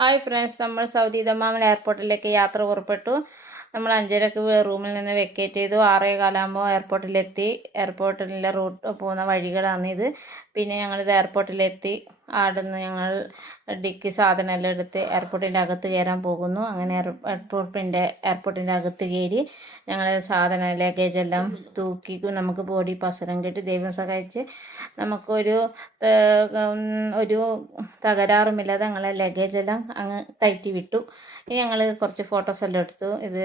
Hi friends, നമ്മൾ Saudi ദമാമിൽ എയർപോർട്ടിലേക്ക് യാത്ര പുറപ്പെട്ടു. നമ്മൾ 5:30ക്ക് റൂമിൽ നിന്ന് വെക്കേറ്റ് ചെയ്തു. 6:15 എയർപോർട്ടിലെത്തി. എയർപോർട്ടിലെ റൂട്ട് പോകുന്ന വഴികളാണിത്. പിന്നെ ഞങ്ങളിത് എയർപോർട്ടിലെത്തി. ആടുന്ന് ഞങ്ങൾ ഡിക്കി സാധനമെല്ലാം എടുത്ത് എയർപോർട്ടിൻ്റെ അകത്ത് കയറാൻ പോകുന്നു. അങ്ങനെ എയർപോർട്ടിൻ്റെ അകത്ത് കയറി ഞങ്ങൾ സാധനം ലഗേജെല്ലാം തൂക്കി നമുക്ക് ബോഡി പസരം കിട്ടി. ദൈവം സഹായിച്ച് നമുക്കൊരു ഒരു തകരാറുമില്ലാതെ ഞങ്ങളെ ലഗേജെല്ലാം അങ്ങ് കയറ്റി വിട്ടു. ഞങ്ങൾ കുറച്ച് ഫോട്ടോസ് എല്ലാം എടുത്തു. ഇത്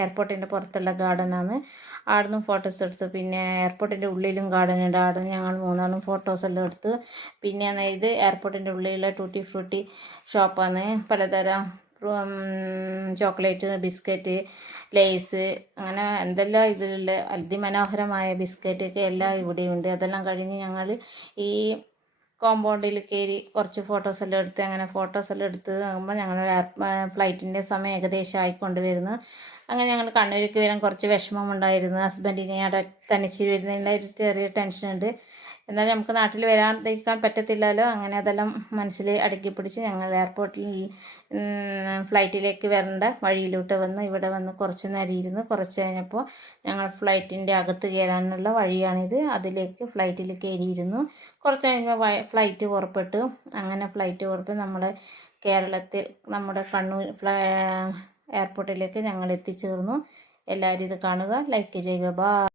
എയർപോർട്ടിൻ്റെ പുറത്തുള്ള ഗാർഡനാണ്. ആടുന്നും ഫോട്ടോസ് എടുത്തു. പിന്നെ എയർപോർട്ടിൻ്റെ ഉള്ളിലും ഗാർഡൻ ഉണ്ട്. ആടുന്ന് ഞങ്ങൾ 3 ഫോട്ടോസ് എല്ലാം എടുത്തു. പിന്നെ ഇത് എയർപോർട്ടിൻ്റെ ഉള്ളിലുള്ള ടൂട്ടി ഫ്രൂട്ടി ഷോപ്പാണ്. പലതരം ചോക്ലേറ്റ്, ബിസ്ക്കറ്റ്, ലേസ്, അങ്ങനെ എന്തെല്ലാം ഇതിലുള്ള അതിമനോഹരമായ ബിസ്ക്കറ്റൊക്കെ എല്ലാം ഇവിടെയുണ്ട്. അതെല്ലാം കഴിഞ്ഞ് ഞങ്ങൾ ഈ കോമ്പൗണ്ടിൽ കയറി കുറച്ച് ഫോട്ടോസെല്ലാം എടുത്ത് അങ്ങനെ ഫോട്ടോസെല്ലാം എടുത്ത് ആകുമ്പോൾ ഞങ്ങളുടെ ഫ്ലൈറ്റിൻ്റെ സമയം ഏകദേശം ആയിക്കൊണ്ട് വരുന്നു. അങ്ങനെ ഞങ്ങൾ കണ്ണൂർക്ക് വരാൻ കുറച്ച് വിഷമമുണ്ടായിരുന്നു. ഹസ്ബൻഡിനെ അവിടെ തനിച്ച് വരുന്നതിൻ്റെ ഒരു ചെറിയ ടെൻഷനുണ്ട്. എന്നാൽ നമുക്ക് നാട്ടിൽ വരാതിരിക്കാൻ പറ്റത്തില്ലല്ലോ. അങ്ങനെ അതെല്ലാം മനസ്സിൽ അടുക്കി പിടിച്ച് ഞങ്ങൾ എയർപോർട്ടിൽ ഫ്ലൈറ്റിലേക്ക് വരേണ്ട വഴിയിലോട്ട് വന്ന് ഇവിടെ വന്ന് കുറച്ച് നേരം ഇരുന്ന് കുറച്ച് കഴിഞ്ഞപ്പോൾ ഞങ്ങൾ ഫ്ലൈറ്റിൻ്റെ അകത്ത് കയറാനുള്ള വഴിയാണിത്. അതിലേക്ക് ഫ്ലൈറ്റിൽ കയറിയിരുന്നു. കുറച്ച് കഴിഞ്ഞപ്പോൾ ഫ്ലൈറ്റ് പുറപ്പെട്ടു. അങ്ങനെ ഫ്ലൈറ്റ് പുറപ്പെട്ട് നമ്മുടെ കേരളത്തിൽ നമ്മുടെ കണ്ണൂർ എയർപോർട്ടിലേക്ക് ഞങ്ങൾ എത്തിച്ചേർന്നു. എല്ലാവരും ഇത് കാണുക, ലൈക്ക് ചെയ്യുക. ബൈ.